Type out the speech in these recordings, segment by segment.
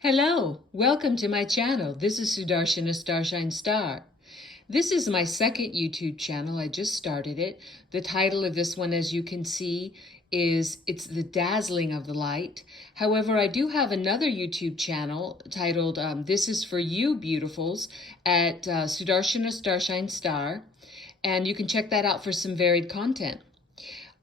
Hello, welcome to my channel. This is Sudarshana Starshine Star. This is my second YouTube channel. I just started it. The title of this one, as you can see, is It's the Dazzling of the Light. However, I do have another YouTube channel titled This is for You Beautifuls at Sudarshana Starshine Star. And you can check that out for some varied content.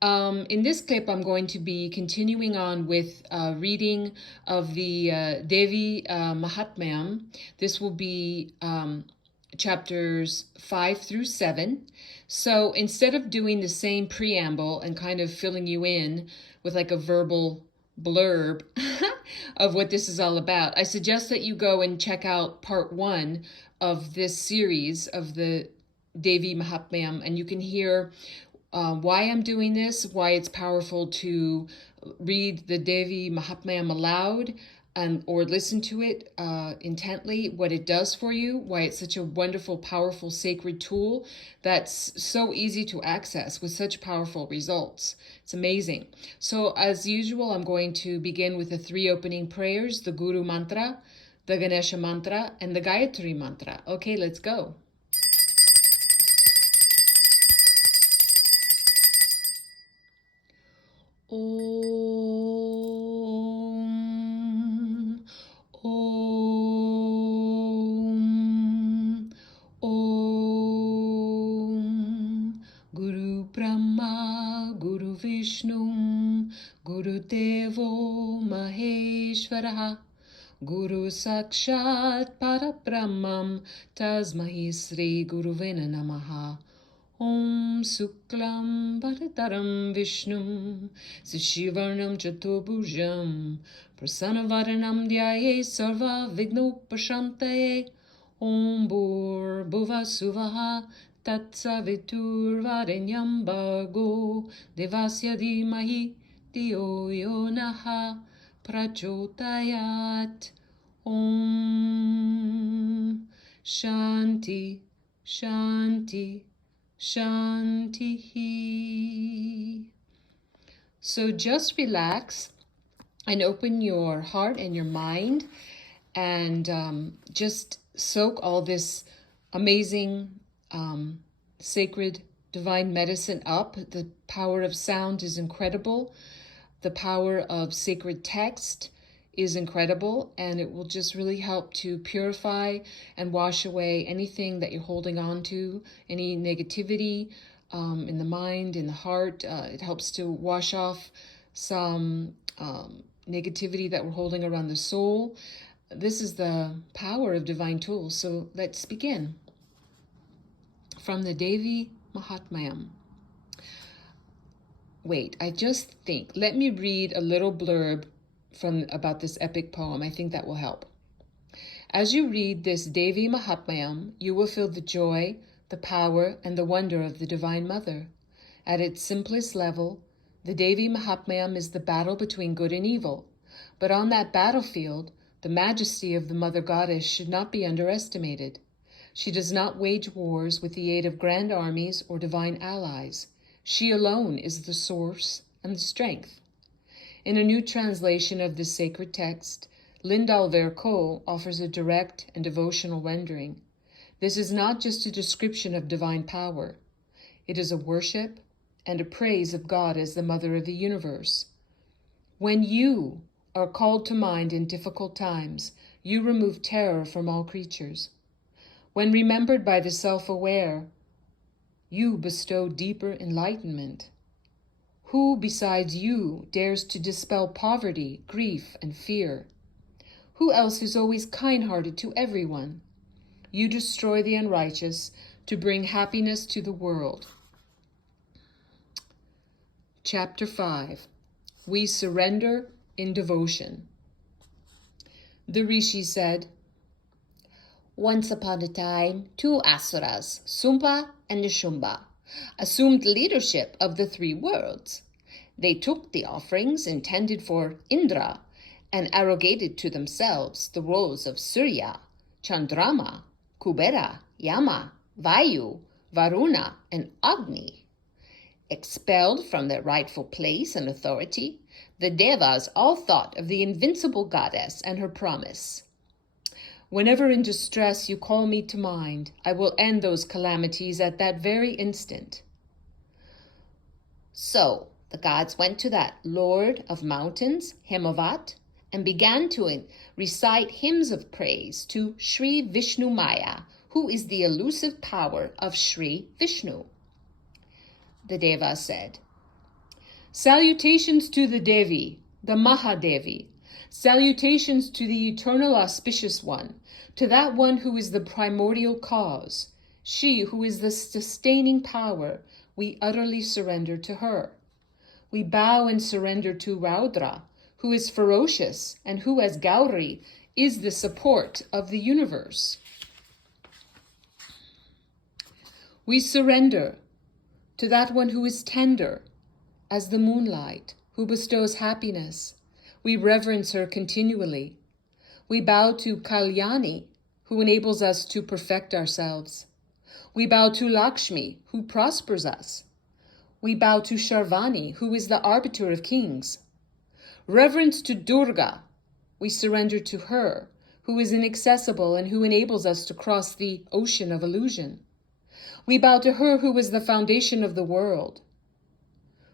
In this clip, I'm going to be continuing on with reading of the Devi Mahatmyam. This will be chapters 5 through 7. So instead of doing the same preamble and kind of filling you in with like a verbal blurb of what this is all about, I suggest that you go and check out part 1 of this series of the Devi Mahatmyam, and you can hear why I'm doing this, why it's powerful to read the Devi Mahatmyam aloud or listen to it intently, what it does for you, why it's such a wonderful, powerful, sacred tool that's so easy to access with such powerful results. It's amazing. So as usual, I'm going to begin with the 3 opening prayers, the Guru Mantra, the Ganesha Mantra, and the Gayatri Mantra. Okay, let's go. Om, Om, Om. Guru Brahma, Guru Vishnu, Guru Devo Maheshwaraha, Guru Sakshat Parabrahmam, Tasmahi Sri Guruvena Namaha. Om Suklam Bharataram Vishnum Sishivarnam Chatubhujam Prasanavaranam Dhyaye Sarva Vignopashantaye. Om Bhur Bhuva Suvaha Tatsavitur Varenyam Bhargo Devasya Dhimahi Dhiyo Yo Naha Prachotayat. Om Shanti Shanti Shanti. So just relax and open your heart and your mind and just soak all this amazing sacred divine medicine up. The power of sound is incredible. The power of sacred text is incredible, and it will just really help to purify and wash away anything that you're holding on to, any negativity in the mind, in the heart. It helps to wash off some negativity that we're holding around the soul. This is the power of divine tools. So let's begin. From the Devi Mahatmyam. Wait, I just think, let me read a little blurb about this epic poem. I think that will help. As you read this Devi Mahatmyam, you will feel the joy, the power, and the wonder of the Divine Mother. At its simplest level, the Devi Mahatmyam is the battle between good and evil. But on that battlefield, the majesty of the Mother Goddess should not be underestimated. She does not wage wars with the aid of grand armies or divine allies. She alone is the source and the strength. In a new translation of this sacred text, Lyndall Vercoe offers a direct and devotional rendering. This is not just a description of divine power. It is a worship and a praise of God as the Mother of the universe. When you are called to mind in difficult times, you remove terror from all creatures. When remembered by the self-aware, you bestow deeper enlightenment. Who besides you dares to dispel poverty, grief, and fear? Who else is always kind-hearted to everyone? You destroy the unrighteous to bring happiness to the world. Chapter 5. We surrender in devotion. The Rishi said, once upon a time, 2 asuras, Sumpa and Nishumba, assumed leadership of the 3 worlds. They took the offerings intended for Indra and arrogated to themselves the roles of Surya, Chandrama, Kubera, Yama, Vayu, Varuna, and Agni. Expelled from their rightful place and authority, The Devas all thought of the invincible goddess and her promise. Whenever in distress you call me to mind, I will end those calamities at that very instant. So the gods went to that Lord of mountains, Himavat, and began to recite hymns of praise to Sri Vishnu Maya, who is the elusive power of Sri Vishnu. The Devas said, "Salutations to the Devi, the Mahadevi. Salutations to the eternal auspicious one, to that one who is the primordial cause. She who is the sustaining power, we utterly surrender to her. We bow and surrender to Raudra, who is ferocious and who, as Gauri, is the support of the universe. We surrender to that one who is tender as the moonlight, who bestows happiness. We reverence her continually. We bow to Kalyani, who enables us to perfect ourselves. We bow to Lakshmi, who prospers us. We bow to Sharvani, who is the arbiter of kings. Reverence to Durga. We surrender to her, who is inaccessible and who enables us to cross the ocean of illusion. We bow to her who is the foundation of the world,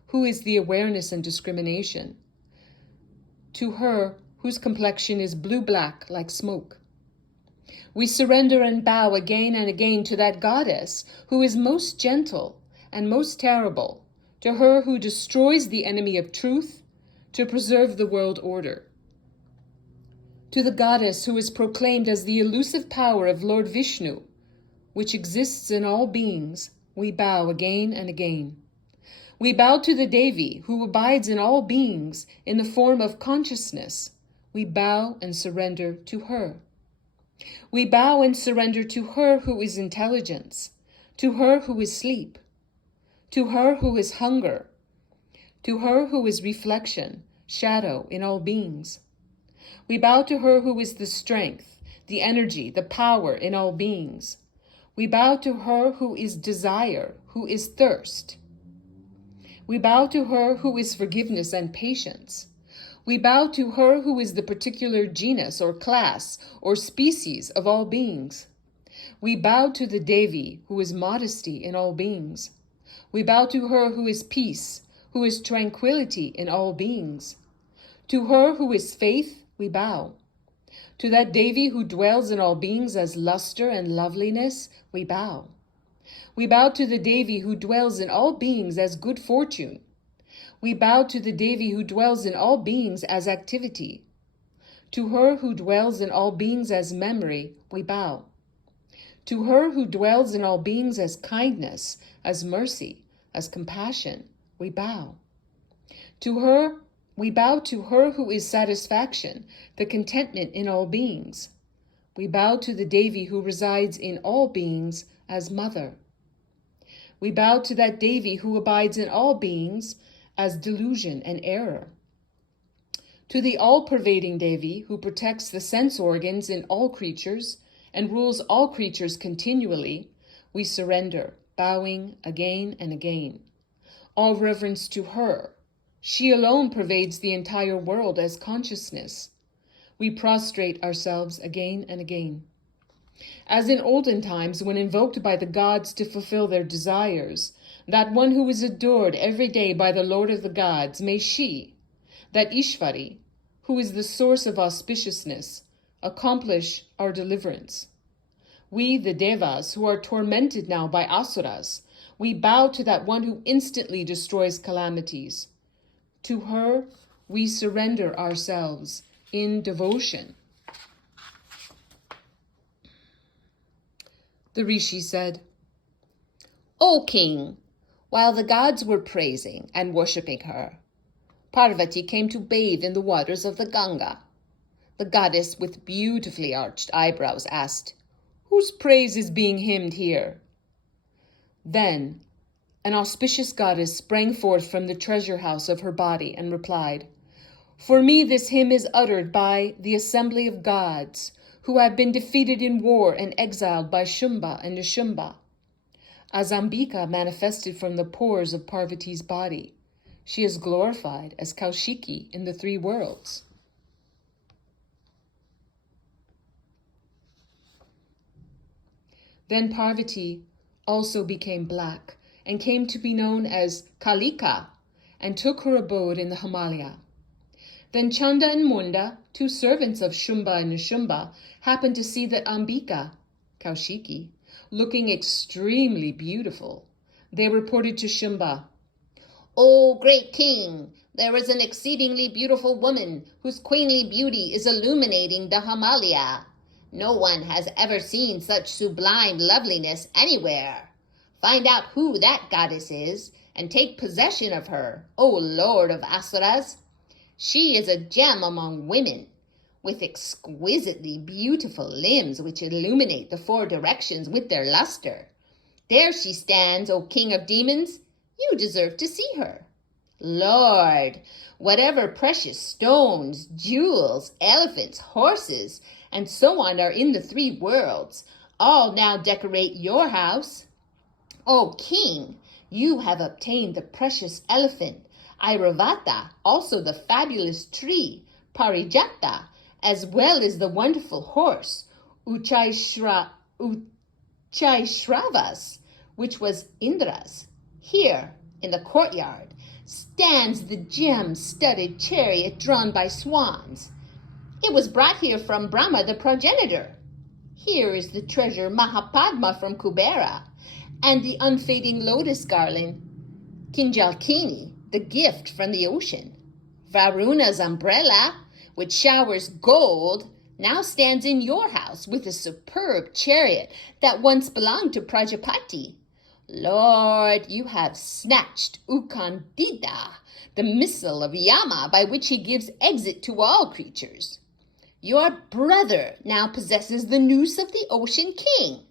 who is the awareness and discrimination. To her whose complexion is blue-black like smoke. We surrender and bow again and again to that goddess who is most gentle and most terrible, to her who destroys the enemy of truth to preserve the world order. To the goddess who is proclaimed as the elusive power of Lord Vishnu, which exists in all beings, we bow again and again. We bow to the Devi, who abides in all beings in the form of consciousness. We bow and surrender to her. We bow and surrender to her who is intelligence, to her who is sleep, to her who is hunger, to her who is reflection, shadow in all beings. We bow to her who is the strength, the energy, the power in all beings. We bow to her who is desire, who is thirst. We bow to her who is forgiveness and patience. We bow to her who is the particular genus or class or species of all beings. We bow to the Devi, who is modesty in all beings. We bow to her who is peace, who is tranquility in all beings. To her who is faith, we bow. To that Devi who dwells in all beings as luster and loveliness, we bow. We bow to the Devi who dwells in all beings as good fortune. We bow to the Devi who dwells in all beings as activity. To her who dwells in all beings as memory, we bow. To her who dwells in all beings as kindness, as mercy, as compassion, we bow. We bow to her who is satisfaction, the contentment in all beings. We bow to the Devi who resides in all beings as mother. We bow to that Devi who abides in all beings as delusion and error. To the all-pervading Devi who protects the sense organs in all creatures and rules all creatures continually, we surrender, bowing again and again. All reverence to her. She alone pervades the entire world as consciousness. We prostrate ourselves again and again. As in olden times, when invoked by the gods to fulfill their desires, that one who is adored every day by the Lord of the gods, may she, that Ishvari, who is the source of auspiciousness, accomplish our deliverance. We, the Devas, who are tormented now by Asuras, we bow to that one who instantly destroys calamities. To her, we surrender ourselves in devotion. The Rishi said, O king, while the gods were praising and worshipping her, Parvati came to bathe in the waters of the Ganga. The goddess with beautifully arched eyebrows asked, Whose praise is being hymned here? Then an auspicious goddess sprang forth from the treasure house of her body and replied, For me this hymn is uttered by the assembly of gods, who have been defeated in war and exiled by Shumba and Nishumba. As Ambika manifested from the pores of Parvati's body, She is glorified as Kaushiki in the three worlds. Then Parvati also became black and came to be known as Kalika and took her abode in the Himalaya. Then Chanda and Munda, two servants of Shumba and Nishumba, happened to see that Ambika, Kaushiki, looking extremely beautiful. They reported to Shumba, "O great king, there is an exceedingly beautiful woman whose queenly beauty is illuminating the Himalaya. No one has ever seen such sublime loveliness anywhere. Find out who that goddess is and take possession of her, O Lord of Asuras. She is a gem among women, with exquisitely beautiful limbs which illuminate the four directions with their luster. There she stands, O king of demons. You deserve to see her. Lord, whatever precious stones, jewels, elephants, horses, and so on are in the three worlds, all now decorate your house. O king, you have obtained the precious elephant, Airavata, also the fabulous tree, Parijata, as well as the wonderful horse, Uchaishravas, which was Indra's. Here, in the courtyard, stands the gem-studded chariot drawn by swans. It was brought here from Brahma, the progenitor. Here is the treasure Mahapadma from Kubera, and the unfading lotus garland, Kinjalkini, the gift from the ocean. Varuna's umbrella, which showers gold, now stands in your house with a superb chariot that once belonged to Prajapati. Lord, you have snatched Ukandida, the missile of Yama by which he gives exit to all creatures. Your brother now possesses the noose of the Ocean King.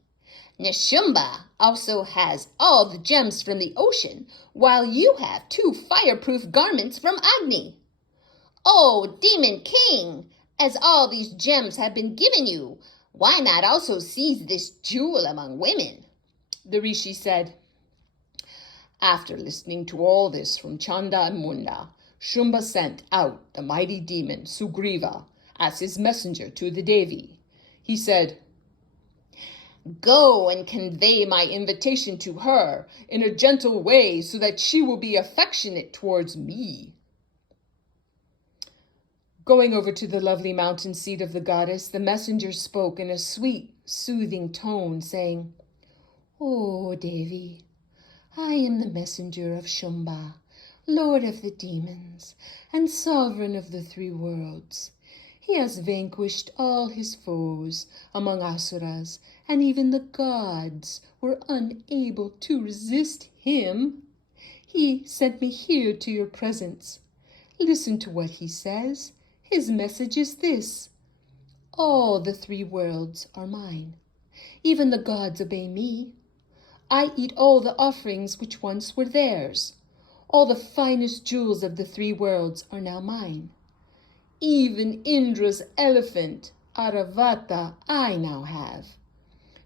Nishumba also has all the gems from the ocean, while you have 2 fireproof garments from Agni. Oh, Demon King, as all these gems have been given you, why not also seize this jewel among women? The Rishi said, after listening to all this from Chanda and Munda, Shumba sent out the mighty demon Sugriva as his messenger to the Devi. He said, "Go and convey my invitation to her in a gentle way so that she will be affectionate towards me." Going over to the lovely mountain seat of the goddess, the messenger spoke in a sweet, soothing tone, saying, "O Devi, I am the messenger of Shumba, lord of the demons, and sovereign of the 3 worlds. He has vanquished all his foes among Asuras, and even the gods were unable to resist him. He sent me here to your presence. Listen to what he says. His message is this: all the 3 worlds are mine. Even the gods obey me. I eat all the offerings which once were theirs. All the finest jewels of the 3 worlds are now mine. Even Indra's elephant, Airavata, I now have.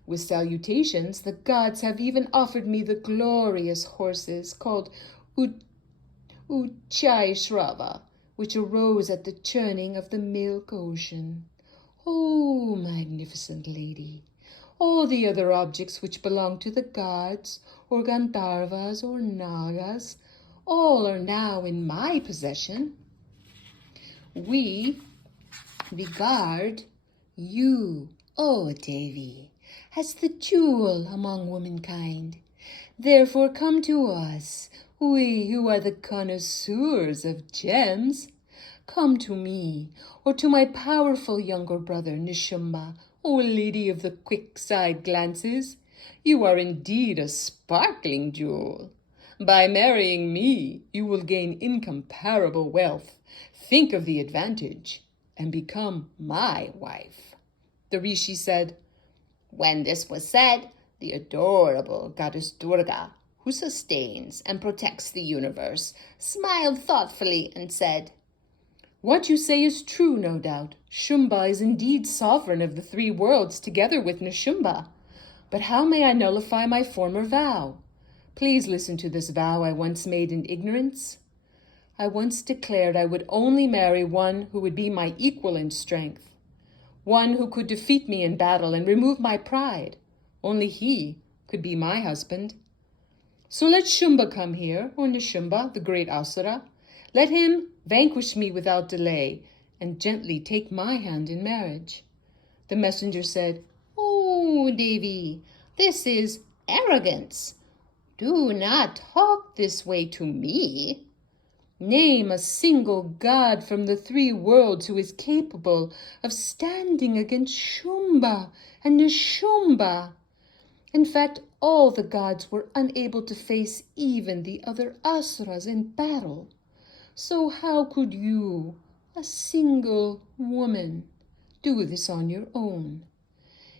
With salutations, the gods have even offered me the glorious horses called Uchaiashrava, which arose at the churning of the milk ocean. Oh, magnificent lady! All the other objects which belong to the gods, or Gandharvas, or Nagas, all are now in my possession. We regard you, O Devi, as the jewel among womankind. Therefore come to us, we who are the connoisseurs of gems. Come to me, or to my powerful younger brother Nishumba, O lady of the quick-side glances. You are indeed a sparkling jewel. By marrying me, you will gain incomparable wealth. Think of the advantage and become my wife." The Rishi said, When this was said, the adorable goddess Durga, who sustains and protects the universe, smiled thoughtfully and said, "What you say is true, no doubt. Shumba is indeed sovereign of the 3 worlds together with Nishumba. But how may I nullify my former vow? Please listen to this vow I once made in ignorance. I once declared I would only marry one who would be my equal in strength, one who could defeat me in battle and remove my pride. Only he could be my husband. So let Shumba come here, or Nishumba, the great Asura. Let him vanquish me without delay and gently take my hand in marriage." The messenger said, "Oh, Devi, this is arrogance. Do not talk this way to me." "Name a single god from the three worlds who is capable of standing against Shumba and Nishumba." In fact, all the gods were unable to face even the other asuras in battle. So how could you, a single woman, do this on your own?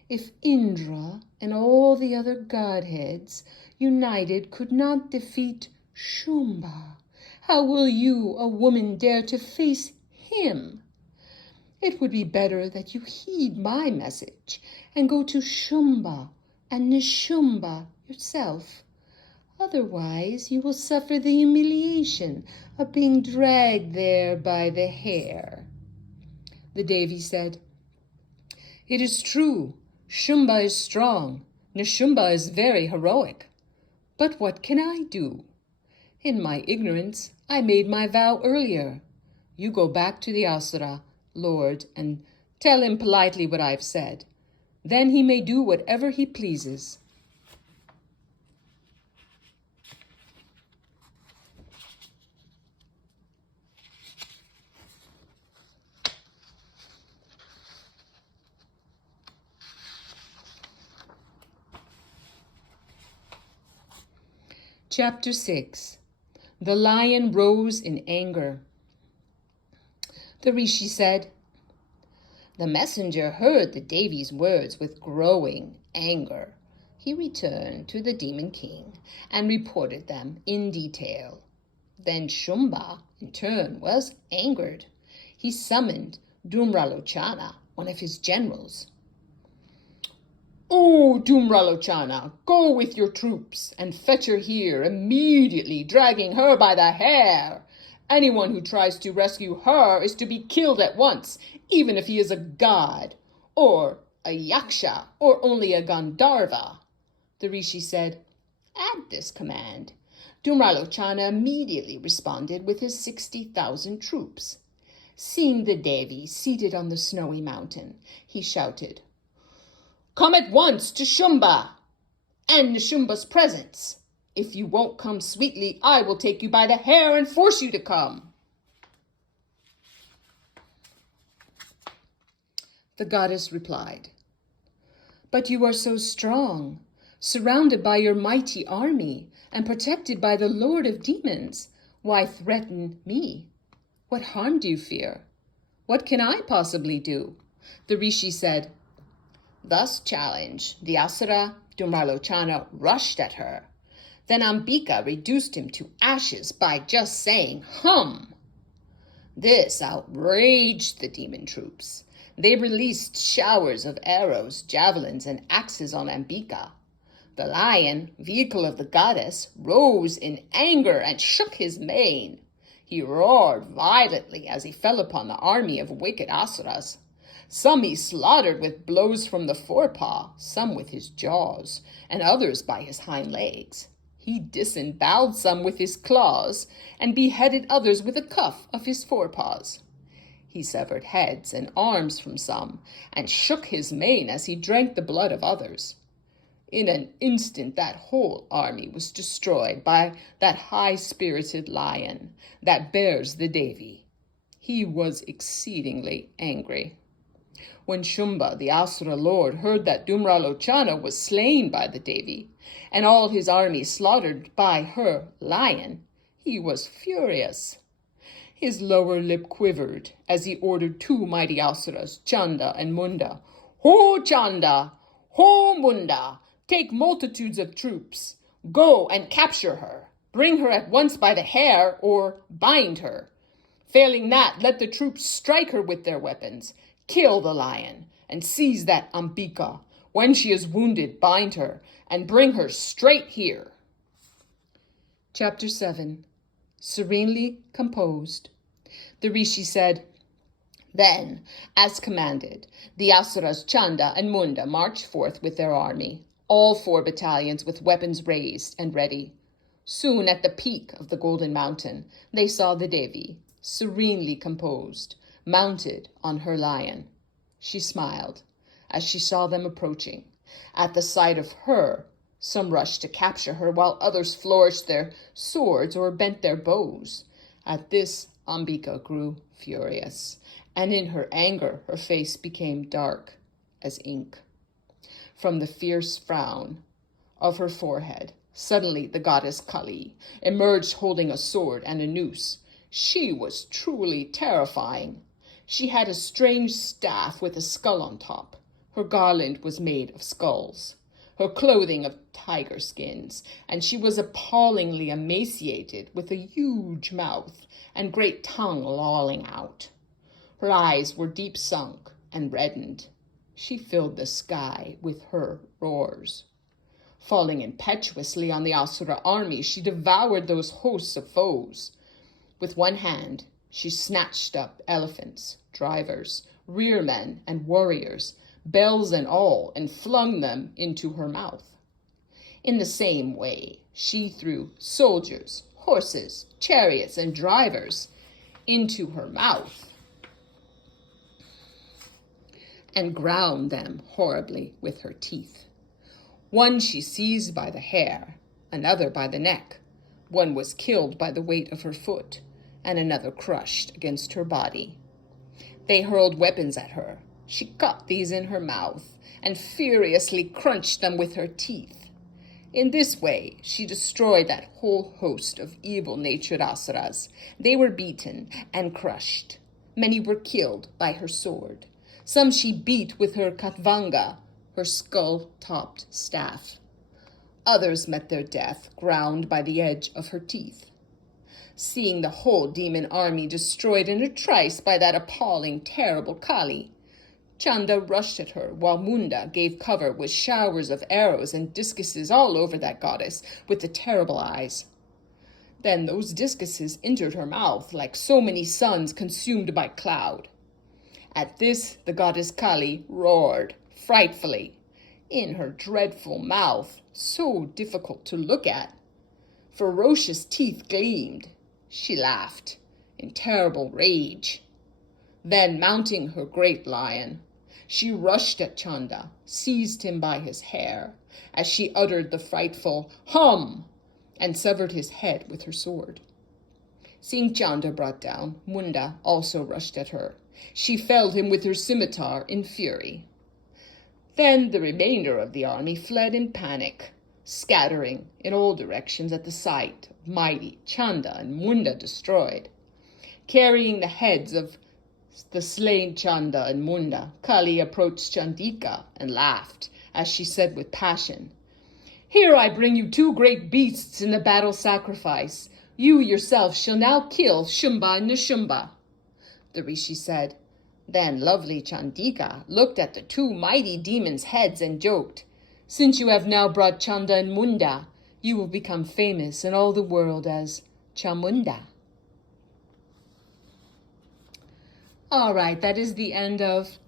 If Indra and all the other godheads united could not defeat Shumba, how will you, a woman, dare to face him? It would be better that you heed my message and go to Shumba and Nishumba yourself. Otherwise, you will suffer the humiliation of being dragged there by the hair." The Devi said, "It is true, Shumba is strong, Nishumba is very heroic. But what can I do? In my ignorance, I made my vow earlier. You go back to the Asura, Lord, and tell him politely what I've said. Then he may do whatever he pleases." Chapter 6. The lion rose in anger. The Rishi said, The messenger heard the Devi's words with growing anger. He returned to the demon king and reported them in detail. Then Shumba, in turn, was angered. He summoned Dhumralochana, one of his generals. "Oh, Dhumralochana, go with your troops and fetch her here immediately, dragging her by the hair. Anyone who tries to rescue her is to be killed at once, even if he is a god, or a yaksha, or only a Gandharva." The Rishi said. At this command, Dhumralochana immediately responded with his 60,000 troops. Seeing the Devi seated on the snowy mountain, he shouted, "Come at once to Shumba and Nishumba's presence. If you won't come sweetly, I will take you by the hair and force you to come." The goddess replied, "But you are so strong, surrounded by your mighty army and protected by the Lord of Demons. Why threaten me? What harm do you fear? What can I possibly do?" The Rishi said. Thus challenged, the Asura Dhumralochana rushed at her. Then Ambika reduced him to ashes by just saying, "Hum!" This outraged the demon troops. They released showers of arrows, javelins, and axes on Ambika. The lion, vehicle of the goddess, rose in anger and shook his mane. He roared violently as he fell upon the army of wicked asuras. Some he slaughtered with blows from the forepaw, some with his jaws, and others by his hind legs. He disemboweled some with his claws, and beheaded others with a cuff of his forepaws. He severed heads and arms from some, and shook his mane as he drank the blood of others. In an instant that whole army was destroyed by that high-spirited lion that bears the Devi. He was exceedingly angry. When Shumba, the Asura lord, heard that Dhumralochana was slain by the Devi, and all his army slaughtered by her lion, he was furious. His lower lip quivered as he ordered two mighty Asuras, Chanda and Munda. "Ho Chanda! Ho Munda! Take multitudes of troops. Go and capture her. Bring her at once by the hair or bind her. Failing that, let the troops strike her with their weapons. Kill the lion and seize that Ambika. When she is wounded, bind her and bring her straight here." Chapter 7. serenely composed. The rishi said, "Then, as commanded, the asuras Chanda and Munda marched forth with their army, all 4 battalions with weapons raised and ready. Soon at the peak of the Golden Mountain, they saw the Devi, serenely composed, mounted on her lion. She smiled as she saw them approaching. At the sight of her, some rushed to capture her, while others flourished their swords or bent their bows. At this, Ambika grew furious, and in her anger, her face became dark as ink. From the fierce frown of her forehead, suddenly the goddess Kali emerged holding a sword and a noose. She was truly terrifying. She had a strange staff with a skull on top. Her garland was made of skulls, her clothing of tiger skins, and she was appallingly emaciated with a huge mouth and great tongue lolling out. Her eyes were deep sunk and reddened. She filled the sky with her roars. Falling impetuously on the Asura army, she devoured those hosts of foes. With one hand, she snatched up elephants, drivers, rearmen, and warriors, bells and all, and flung them into her mouth. In the same way, she threw soldiers, horses, chariots, and drivers into her mouth and ground them horribly with her teeth. One she seized by the hair, another by the neck. One was killed by the weight of her foot, and another crushed against her body. They hurled weapons at her. She caught these in her mouth and furiously crunched them with her teeth. In this way, she destroyed that whole host of evil-natured asuras. They were beaten and crushed. Many were killed by her sword. Some she beat with her katvanga, her skull-topped staff. Others met their death ground by the edge of her teeth. Seeing the whole demon army destroyed in a trice by that appalling, terrible Kali, Chanda rushed at her, while Munda gave cover with showers of arrows and discuses all over that goddess with the terrible eyes. Then those discuses entered her mouth like so many suns consumed by cloud. At this, the goddess Kali roared frightfully. In her dreadful mouth, so difficult to look at, ferocious teeth gleamed. She laughed in terrible rage. Then, mounting her great lion, she rushed at Chanda, seized him by his hair, as she uttered the frightful hum, and severed his head with her sword. Seeing Chanda brought down, Munda also rushed at her. She felled him with her scimitar in fury. Then the remainder of the army fled in panic, scattering in all directions at the sight of mighty Chanda and Munda destroyed. Carrying the heads of the slain Chanda and Munda, Kali approached Chandika and laughed, as she said with passion, "Here I bring you 2 great beasts in the battle sacrifice. You yourself shall now kill Shumba and Nishumba." The rishi said. Then lovely Chandika looked at the 2 mighty demons' heads and joked, "Since you have now brought Chanda and Munda, you will become famous in all the world as Chamunda." All right, that is the end of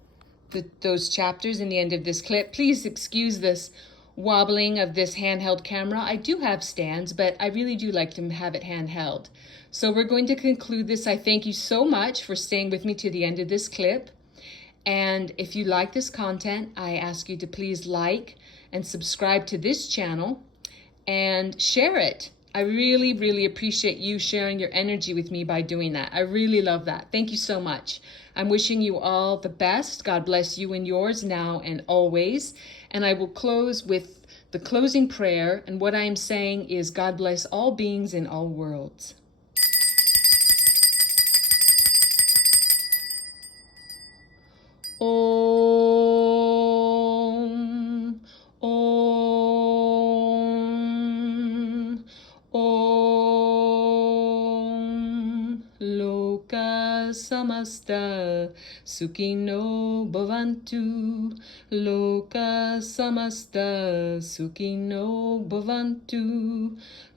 those chapters and the end of this clip. Please excuse this wobbling of this handheld camera. I do have stands, but I really do like to have it handheld. So we're going to conclude this. I thank you so much for staying with me to the end of this clip. And if you like this content, I ask you to please like and subscribe to this channel and share it. I really, really appreciate you sharing your energy with me by doing that. I really love that. Thank you so much. I'm wishing you all the best. God bless you and yours now and always. And I will close with the closing prayer. And what I am saying is, God bless all beings in all worlds. Om, Om, Om, Loka samasta sukhino bhavantu. Loka samasta sukhino bhavantu.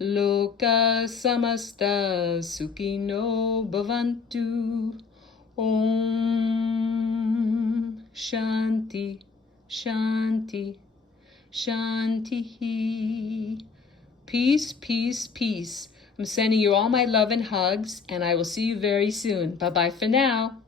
Loka samasta sukhino bhavantu. Om Shanti, Shanti, Shanti. Peace, peace, peace. I'm sending you all my love and hugs, and I will see you very soon. Bye-bye for now.